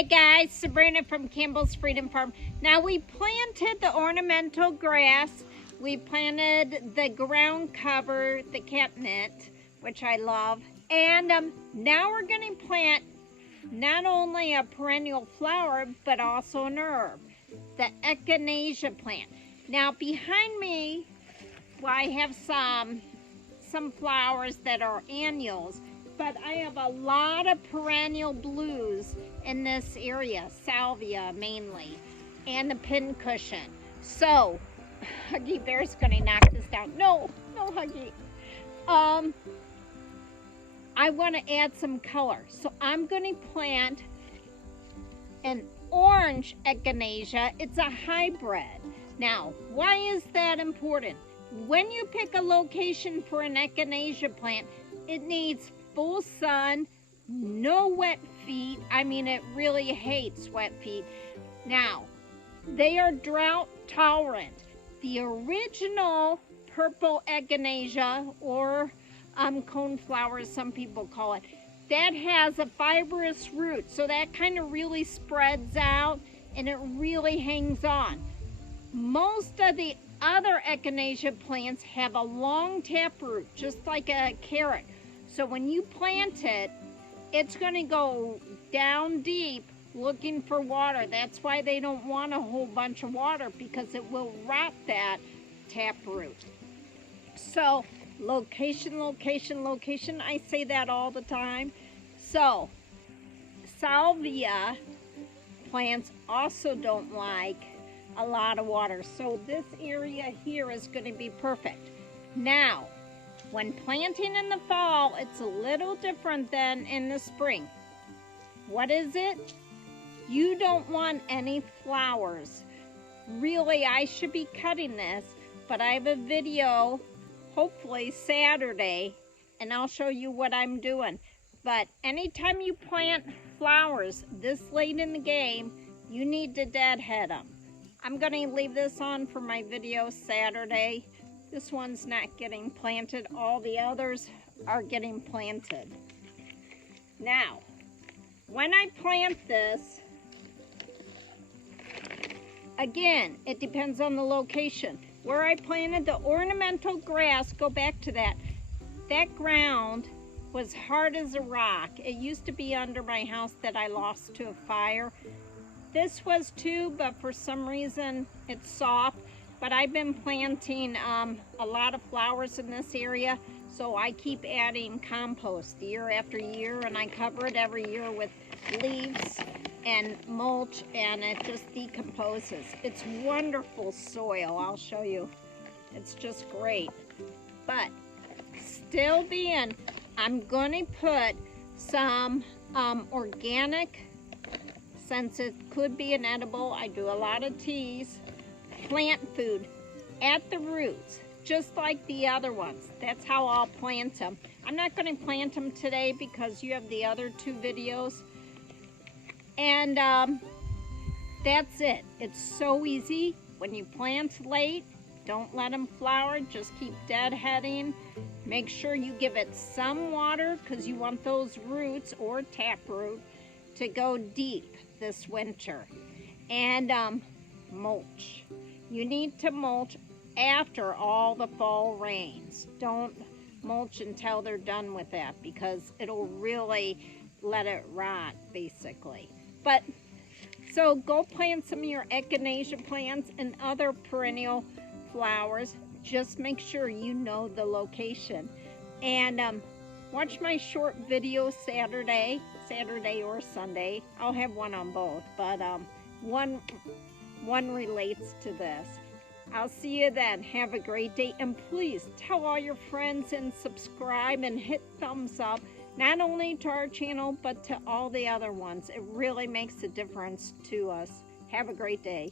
Hey guys, Sabrina from Campbell's Freedom Farm. Now we planted the ornamental grass, we planted the ground cover, the Catmint, which I love, and now we're going to plant not only a perennial flower, but also an herb, the Echinacea plant. Now behind me, well, I have some flowers that are annuals, but I have a lot of perennial blues in this area, salvia mainly, and the pincushion. So, Huggy Bear's gonna knock this down. No, Huggy. I wanna add some color. So I'm gonna plant an orange echinacea. It's a hybrid. Now, why is that important? When you pick a location for an echinacea plant, it needs full sun, no wet feet. I mean, it really hates wet feet. Now, they are drought tolerant. The original purple echinacea, or coneflowers, some people call it, that has a fibrous root, so that kind of really spreads out and it really hangs on. Most of the other echinacea plants have a long taproot, just like a carrot. So when you plant it, it's going to go down deep looking for water. That's why they don't want a whole bunch of water, because it will rot that taproot. So location, location, location. I say that all the time. So salvia plants also don't like a lot of water. So this area here is going to be perfect. Now, when planting in the fall, it's a little different than in the spring. What is it? You don't want any flowers. Really, I should be cutting this, but I have a video, hopefully Saturday, and I'll show you what I'm doing. But anytime you plant flowers this late in the game, you need to deadhead them. I'm going to leave this on for my video Saturday. This one's not getting planted. All the others are getting planted. Now, when I plant this, again, it depends on the location. Where I planted the ornamental grass, go back to that. That ground was hard as a rock. It used to be under my house that I lost to a fire. This was too, but for some reason it's soft. But I've been planting a lot of flowers in this area, so I keep adding compost year after year, and I cover it every year with leaves and mulch, and it just decomposes. It's wonderful soil, I'll show you. It's just great. But still being, I'm gonna put some organic, since it could be an edible. I do a lot of teas. Plant food at the roots, just like the other ones. That's how I'll plant them. I'm not going to plant them today because you have the other two videos. And that's it. It's so easy. When you plant late, don't let them flower. Just keep deadheading. Make sure you give it some water, because you want those roots or taproot to go deep this winter. And mulch. You need to mulch after all the fall rains. Don't mulch until they're done with that, because it'll really let it rot, basically. But, so go plant some of your echinacea plants and other perennial flowers. Just make sure you know the location. And watch my short video Saturday or Sunday. I'll have one on both, but one relates to this. I'll see you then. Have a great day. And please tell all your friends and subscribe and hit thumbs up, not only to our channel, but to all the other ones. It really makes a difference to us. Have a great day.